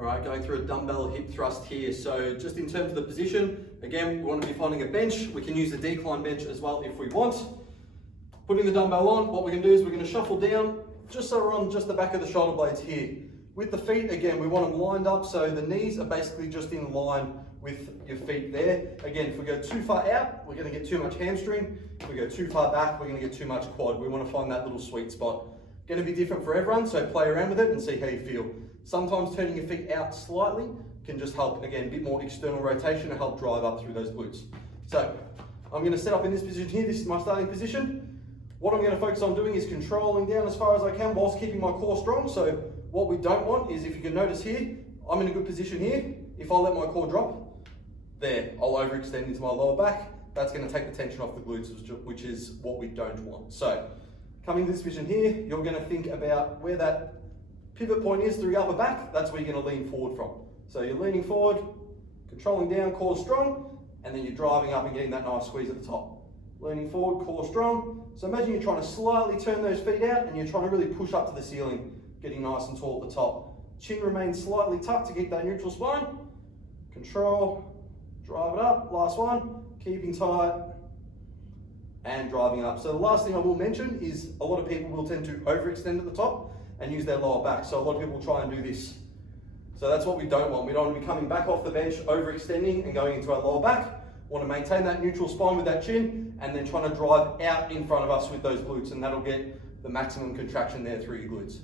All right, going through a dumbbell hip thrust here. So just in terms of the position, again, we want to be finding a bench. We can use the decline bench as well if we want. Putting the dumbbell on, what we're going to do is we're going to shuffle down just so we're on just the back of the shoulder blades here. With the feet, again, we want them lined up so the knees are basically just in line with your feet there. Again, if we go too far out, we're going to get too much hamstring. If we go too far back, we're going to get too much quad. We want to find that little sweet spot. Going to be different for everyone, so play around with it and see how you feel. Sometimes turning your feet out slightly can just help, again, a bit more external rotation to help drive up through those glutes. So I'm going to set up in this position here. This is my starting position. What I'm going to focus on doing is controlling down as far as I can whilst keeping my core strong. So what we don't want is, if you can notice here, I'm in a good position here. If I let my core drop, there, I'll overextend into my lower back. That's going to take the tension off the glutes, which is what we don't want. So coming to this position here, you're going to think about where that pivot point is through your upper back. That's where you're going to lean forward from. So you're leaning forward, controlling down, core strong, and then you're driving up and getting that nice squeeze at the top. Leaning forward, core strong. So imagine you're trying to slightly turn those feet out and you're trying to really push up to the ceiling, getting nice and tall at the top. Chin remains slightly tucked to keep that neutral spine. Control, drive it up. Last one, keeping tight and driving it up. So the last thing I will mention is a lot of people will tend to overextend at the top and use their lower back. So a lot of people will try and do this. So that's what we don't want. We don't want to be coming back off the bench, overextending and going into our lower back. We want to maintain that neutral spine with that chin and then trying to drive out in front of us with those glutes, and that'll get the maximum contraction there through your glutes.